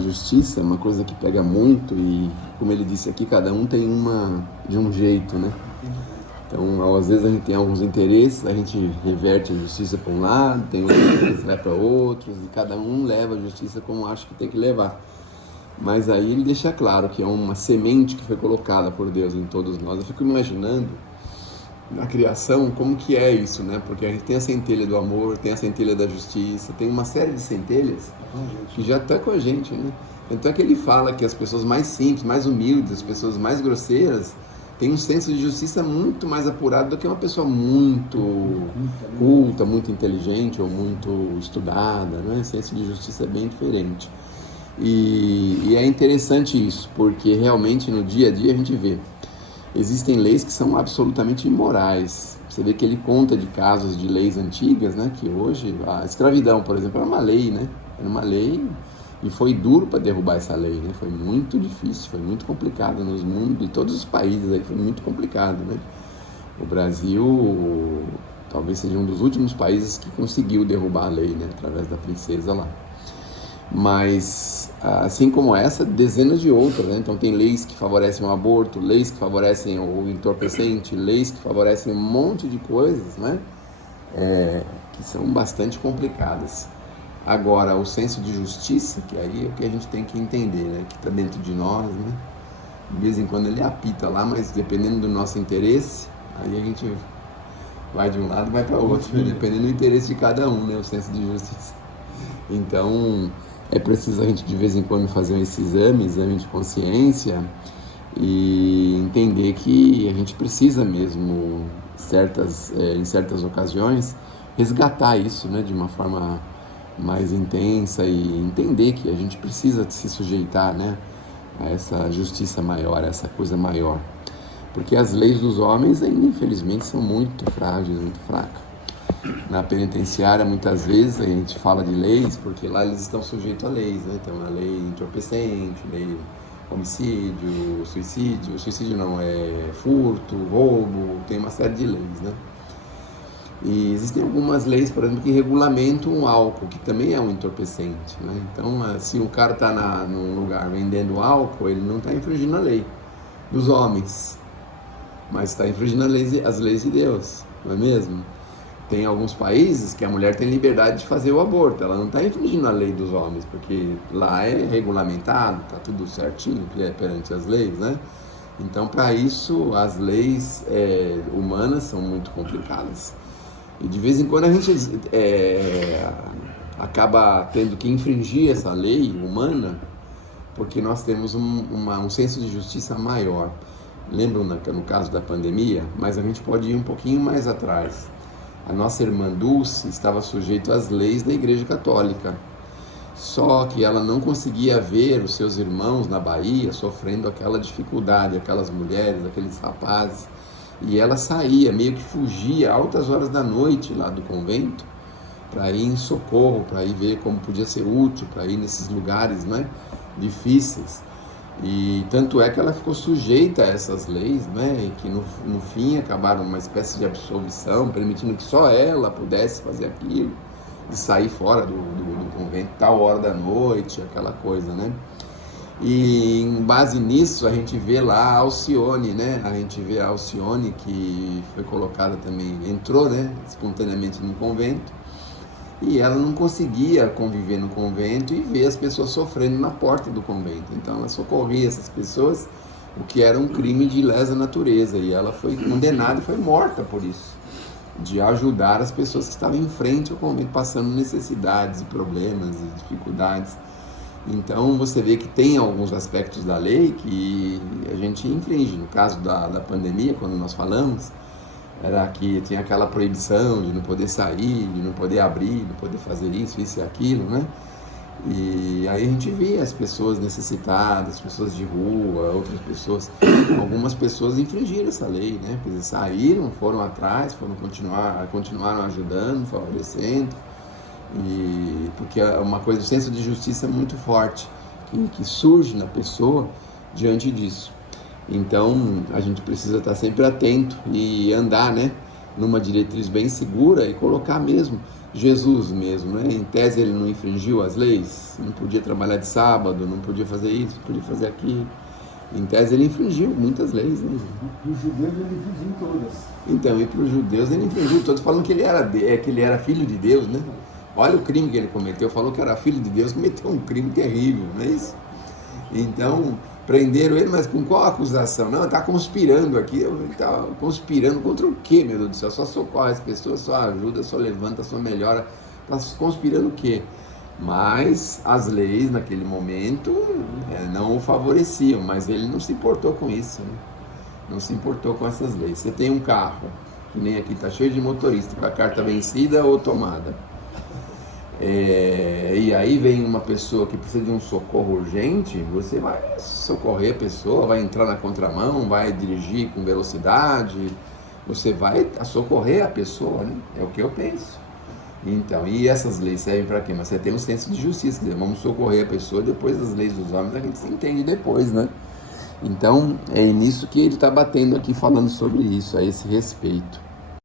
justiça é uma coisa que pega muito e, como ele disse aqui, cada um tem uma de um jeito, né? Então, às vezes a gente tem alguns interesses, a gente reverte a justiça para um lado, tem outros interesses vai para outros, e cada um leva a justiça como acha que tem que levar. Mas aí ele deixa claro que é uma semente que foi colocada por Deus em todos nós. Eu fico imaginando na criação como que é isso, né? Porque a gente tem a centelha do amor, tem a centelha da justiça, tem uma série de centelhas que já está com a gente, né? Então é que ele fala que as pessoas mais simples, mais humildes, as pessoas mais grosseiras têm um senso de justiça muito mais apurado do que uma pessoa muito culta, muito inteligente ou muito estudada, né? O senso de justiça é bem diferente. E é interessante isso, porque realmente no dia a dia a gente vê existem leis que são absolutamente imorais. Você vê que ele conta de casos de leis antigas, né? Que hoje, a escravidão, por exemplo, era uma lei, né? Era uma lei e foi duro para derrubar essa lei, né? Foi muito difícil, foi muito complicado nos mundos, em todos os países aí foi muito complicado, né? O Brasil talvez seja um dos últimos países que conseguiu derrubar a lei, né? Através da princesa lá. Mas, assim como essa, dezenas de outras, né? Então tem leis que favorecem o aborto, leis que favorecem o entorpecente, leis que favorecem um monte de coisas, né? Que são bastante complicadas. Agora, o senso de justiça, que aí é o que a gente tem que entender, né? Que está dentro de nós, né? De vez em quando ele apita lá, mas dependendo do nosso interesse, aí a gente vai de um lado e vai para o outro, dependendo do interesse de cada um, né? O senso de justiça. Então, é preciso a gente de vez em quando fazer esse exame de consciência e entender que a gente precisa mesmo, em certas ocasiões, resgatar isso, né, de uma forma mais intensa e entender que a gente precisa se sujeitar, né, a essa justiça maior, a essa coisa maior. Porque as leis dos homens ainda, infelizmente, são muito frágeis, muito fracas. Na penitenciária, muitas vezes, a gente fala de leis, porque lá eles estão sujeitos a leis, né? Então, a lei entorpecente, lei homicídio, suicídio não, é furto, roubo, tem uma série de leis, né? E existem algumas leis, por exemplo, que regulamentam o álcool, que também é um entorpecente, né? Então, se um cara está num lugar vendendo álcool, ele não está infringindo a lei dos homens, mas está infringindo as leis de Deus, não é mesmo? Tem alguns países que a mulher tem liberdade de fazer o aborto, ela não está infringindo a lei dos homens, porque lá é regulamentado, está tudo certinho perante as leis, né? Então, para isso, as leis humanas são muito complicadas. E de vez em quando a gente acaba tendo que infringir essa lei humana, porque nós temos um senso de justiça maior. Lembram no caso da pandemia? Mas a gente pode ir um pouquinho mais atrás. A nossa irmã Dulce estava sujeita às leis da Igreja Católica, só que ela não conseguia ver os seus irmãos na Bahia sofrendo aquela dificuldade, aquelas mulheres, aqueles rapazes, e ela saía, meio que fugia altas horas da noite lá do convento para ir em socorro, para ir ver como podia ser útil, para ir nesses lugares, né, difíceis. E tanto é que ela ficou sujeita a essas leis, né, e que no fim acabaram uma espécie de absolvição, permitindo que só ela pudesse fazer aquilo, de sair fora do convento tal hora da noite, aquela coisa, né. E em base nisso a gente vê lá a Alcione, né, a gente vê a Alcione que foi colocada também, entrou, né, espontaneamente no convento, e ela não conseguia conviver no convento e ver as pessoas sofrendo na porta do convento. Então ela socorria essas pessoas, o que era um crime de lesa natureza, e ela foi condenada e foi morta por isso, de ajudar as pessoas que estavam em frente ao convento, passando necessidades e problemas e dificuldades. Então você vê que tem alguns aspectos da lei que a gente infringe. No caso da pandemia, quando nós falamos, era que tinha aquela proibição de não poder sair, de não poder abrir, de poder fazer isso e aquilo, né? E aí a gente via as pessoas necessitadas, pessoas de rua, outras pessoas, algumas pessoas infringiram essa lei, né? Quer dizer, saíram, foram atrás, continuaram ajudando, favorecendo, e porque é uma coisa, o senso de justiça é muito forte, que surge na pessoa diante disso. Então, a gente precisa estar sempre atento e andar, né, numa diretriz bem segura e colocar mesmo Jesus mesmo, né? Em tese ele não infringiu as leis, não podia trabalhar de sábado, não podia fazer isso, não podia fazer aquilo. Em tese ele infringiu muitas leis, né? Para os judeus ele infringiu todas. Então, e para os judeus ele infringiu todas, falando que que ele era filho de Deus, né? Olha o crime que ele cometeu, falou que era filho de Deus, cometeu um crime terrível, não é isso? Então, prenderam ele, mas com qual acusação? Não, está conspirando aqui. Ele está conspirando contra o quê, meu Deus do céu? Só socorre as pessoas, só ajuda, só levanta, só melhora. Está conspirando o quê? Mas as leis, naquele momento, não o favoreciam, mas ele não se importou com isso, né? Não se importou com essas leis. Você tem um carro, que nem aqui, está cheio de motorista, com a carta vencida ou tomada. E aí vem uma pessoa que precisa de um socorro urgente, você vai socorrer a pessoa, vai entrar na contramão, vai dirigir com velocidade, você vai socorrer a pessoa, né? É o que eu penso. Então, e essas leis servem para quê? Mas você tem um senso de justiça, quer dizer, vamos socorrer a pessoa, depois das leis dos homens a gente se entende depois, né? Então, é nisso que ele está batendo aqui, falando sobre isso, a esse respeito.